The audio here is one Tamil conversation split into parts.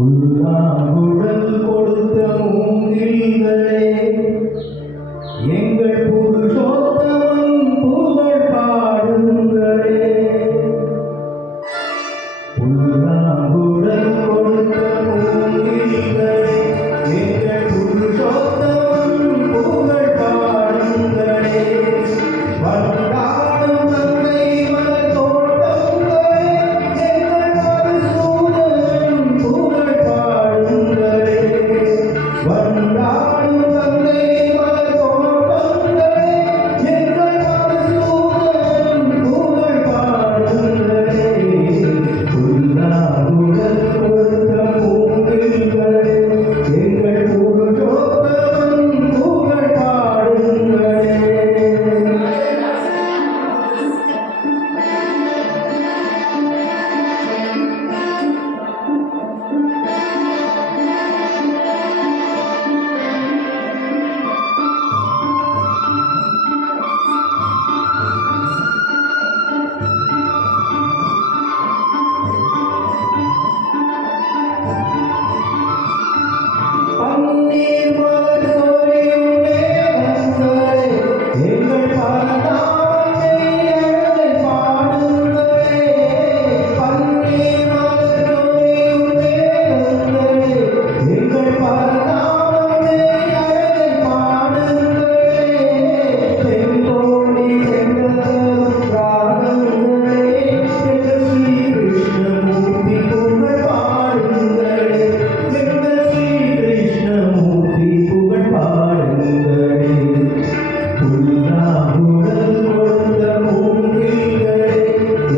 உள்ளாங்குழல் கொடுத்த மூங்கில்களே, எங்கள் புருஷோத்தமன் புகழ் பாடுங்களே. உள்ளாங்குழல் கொடுத்த மூங்கில்களே, எங்கள் புருஷோத்தமன் புகழ் பாடுங்களே. வந்தாடும் தந்தை மலர் தோட்டங்களே, எங்கள் பரிசுத்தன் புகழ் பாடுங்களே. வந்தாடும் தந்தை மலர் தோட்டங்களே, எங்கள் பரிசுத்தன் புகழ் பாடுங்களே. உள்ளாங்குழல் கொடுத்த மூங்கில்களே, எங்கள் புருஷோத்தமன் புகழ் பாடுங்களே. பன்னீர் மலர் சொரியும் மேகங்களே, எங்கள் பரந்தாமனை அழகை பாடுங்களே. பன்னீர் மலர் சொரியும் மேகங்களே, எங்கள் பரந்தாமனை அழகை பாடுங்களே. செங்கோடி செங்கதரும் ராகங்களே, எங்கள் ஸ்ரீ கிருஷ்ணமூர்த்தி புகழ் பாடுங்களே. எங்கள் ஸ்ரீ கிருஷ்ணமூர்த்தி புகழ் பாடுங்களே. உள்ளாங்குழல் கொடுத்த மூங்கில்களே,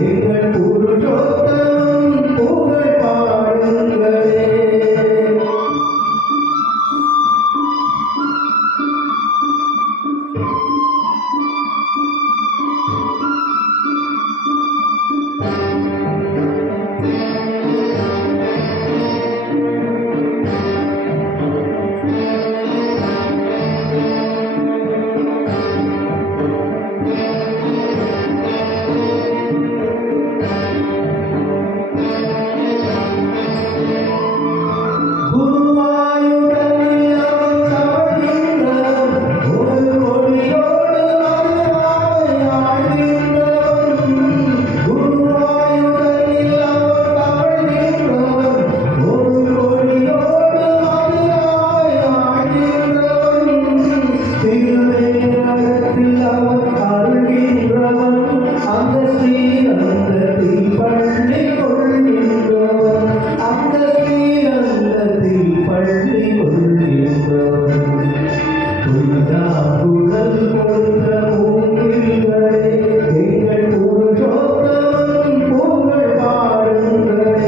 எங்கள் புருஷோத்தமன் புகழ் பாடுங்களே. குருவாயூரனில் அவன் தவழ்கின்றவன், ஒரு கொடியோடு மதுராவை ஆழ்கின்றவன். குருவாயூரனில் அவன் தவழ்கின்றவன், ஒரு கொடியோடு மதுராவை ஆழ்கின்றவன். திருவேங்கடத்தில் அவன் அருள்கின்றவன், அந்த ஸ்ரீரங்கத்தில் பள்ளி கொள்கின்றவன். அந்த ஸ்ரீரங்கத்தில் பள்ளி கொள்கின்றவன். உள்ளாங்குழல் கொடுத்த மூங்கில்களே, எங்கள் புருஷோத்தமன் புகழ் பாடுங்களே.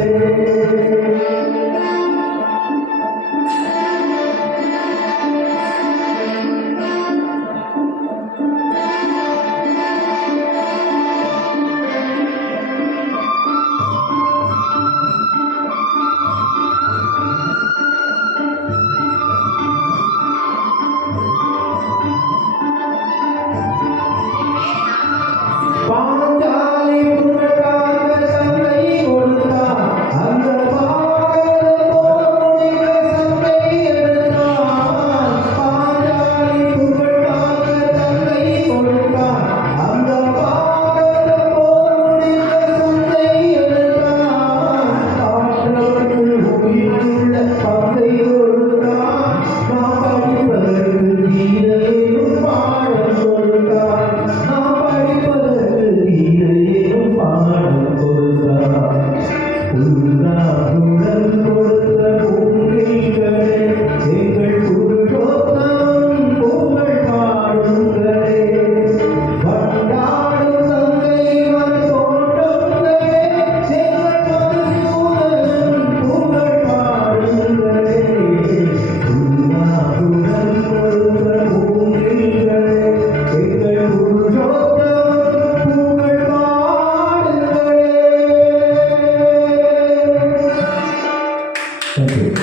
பாஞ்சாலி புகழாக சங்கை கொடுத்தான், அந்த பாரத போர் முடிக்க சங்கை எடுத்தான். பாஞ்சாலி புகழாக சங்கை கொடுத்தான், அந்த பாரத போர் முடிக்க சங்கை எடுத்தான். காற்றோடு உயிருள்ள பங்கை கொடுத்தான், நாம் படிப்பதற்கு கீதையையும் பாடம் கொடுத்தான். நாம் படிப்பதற்கு கீதையையும் பாடம் கொடுத்தான். உள்ளாங்குழல் கொடுத்த மூங்கில்களே, எங்கள் புருஷோத்தமன் புகழ் பாடுங்களே. வந்தாடும் தங்கை மலர் தோட்டங்களே, எங்கள் மதுசூதனன் புகழ் பாடுங்களே. உள்ளாங்குழல் கொடுத்த மூங்கில்களே, எங்கள் புருஷோத்தமன் புகழ் பாடுங்களே. Thank you.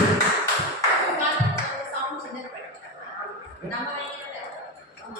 நம்ம